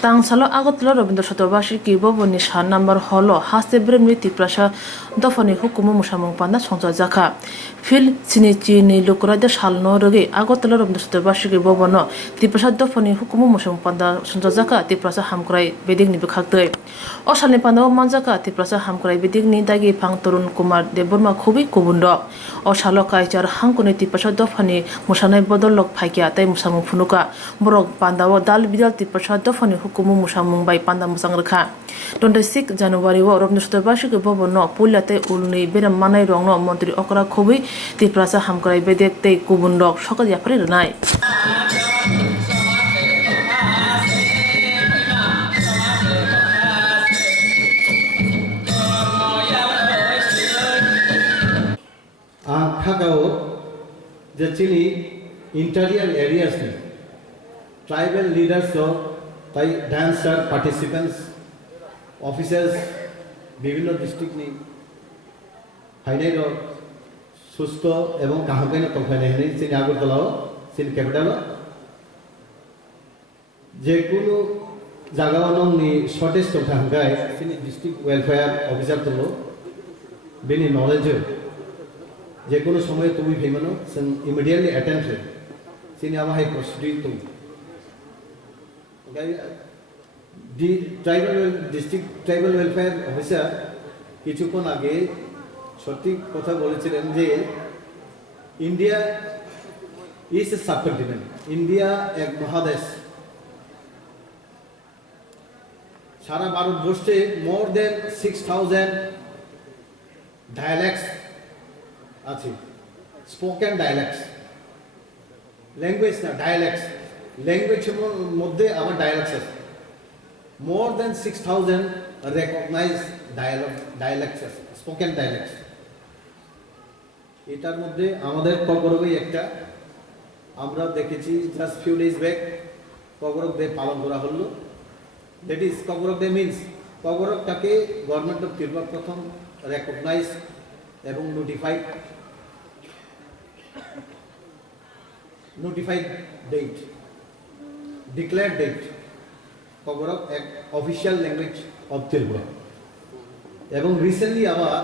Tangsalo Agotlo Robindo Sotobashi Kiboboni Shan number Holo Haste Bremni Tiprasha Dofani Hukumu Mushamong Panda Sonza Zaka Phil Sinichini Lukura de Shalno Rogi Agotlo Robindo Sotobashi Kibobono Tiprasha Dofani Hukumu Musham Panda Sonza Zaka Tiprasa Hamkrai Bedigni Bukakte Oshani Panda Manzaka Tiprasa Hamkrai Bedigni Dagi Pang Turun Kumar de Burma Kubi Kubundo Oshaloka Jar Hankuni Tiprasha Dofani Mushanai Bodolok Pakia Tai Musamung Funuka Borok Pandawo Dal Bidal Tiprasha Dofani Hukumu Musamung by Panda Musangrekha 26 January wa Robno Sotobashi Bobono Pulate Ulni Bera Manai Rongno Montri Okra Kubi Tiprasa Hamkrai Bedek Te Kubundok Shokal Yapri Renai Khagao, the Chile interior areas, tribal leaders, dancer participants, officers, বিভিন্ন district ni, Hainero, Susto, এবং Kahapena Company, Sin Agutalo, Sin Capital, Jekulu Zagawanong ni shortest of Hangai, Sin district welfare officer to law, been knowledge. যে কোনো সময় তুমি ভেমনো immediately attend to সিনি আমার high procedure তুমি the district tribal welfare officer কিছুক্ষণ আগে সঠিক কথা বলেছিলেন যে India is a subcontinent India এক মহাদেশ সারা ভারতবর্ষে মোর দেন 6000 ডায়ালেক্টস আছে স্পোকেন ডায়ালেক্টস ল্যাঙ্গুয়েজ না ডায়ালেক্টস ল্যাঙ্গুয়েজের মধ্যে আমার ডায়ালেক্টস আছে মোর দেন 6000 রেকগনাইজড ডায়ালেক্টস আছে স্পোকেন ডায়ালেক্টস এটার মধ্যে আমাদের কগরগই একটা আমরা দেখেছি just few days back Kokborok day পালন করা হলো that is Kokborok day means কগরগটাকে গভর্নমেন্ট অফ ত্রিপুরা প্রথম রেকগনাইজ এবং notified date, declared date, Kogorok official language of Tripura. এবং recently আবার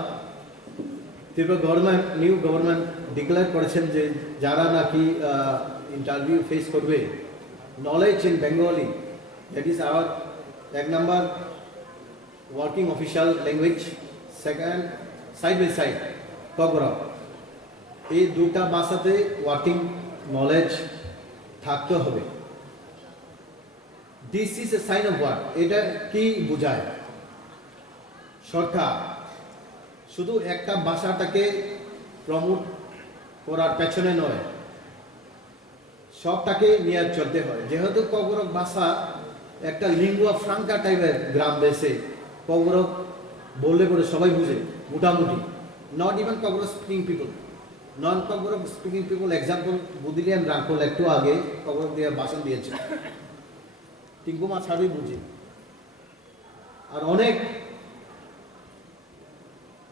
Tripura government new government declare করেছেন যে যারা নাকি ইন্টারভিউ ফেস করবে knowledge in Bengali that is our এক number working official language second side by side Kogorok এই দুটা ভাষাতে ওয়ার্কিং নলেজ থাকতে হবে this is a sign of work এটা কি বোঝায় সরকার শুধু একটা ভাষাটাকে প্রমোট করার পেছনে নয় সবটাকে নিয়ে চলতে হয় যেহেতু কগরক ভাষা একটা লিঙ্গুয়া ফ্রাঙ্কা টাইপের গ্রাম দেশে কগরক বললে পরে সবাই বুঝে মোটামুটি not even Kogorok speaking people non-Kogorok speaking people example Budilian Rankol একটু আগে Kogorok দিয়ে ভাষণ দিয়েছে টিঙ্কুমা ছাড়াই বুঝি আর অনেক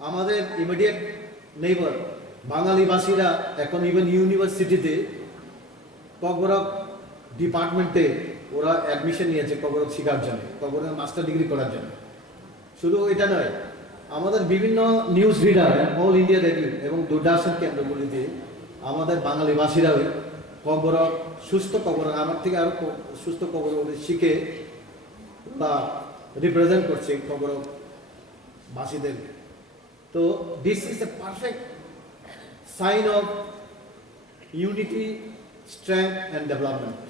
আমাদের ইমিডিয়েট নেইবার বাঙালি ভাষীরা এখন ইভেন ইউনিভার্সিটিতে Kogorok ডিপার্টমেন্টে ওরা অ্যাডমিশন নিয়েছে Kogorok শেখার জন্য Kogorok মাস্টার ডিগ্রি করার জন্য শুধু এটা নয় আমাদের বিভিন্ন news reader all India radio এবং দূরদর্শন কেন্দ্রগুলিতে আমাদের বাঙালি ভাষীরাও কগরক সুস্থ কগরক আমার থেকে আরো সুস্থ কগরক শিখে বা রিপ্রেজেন্ট করছে কগরক ভাষীদের তো this is a perfect sign of unity strength and development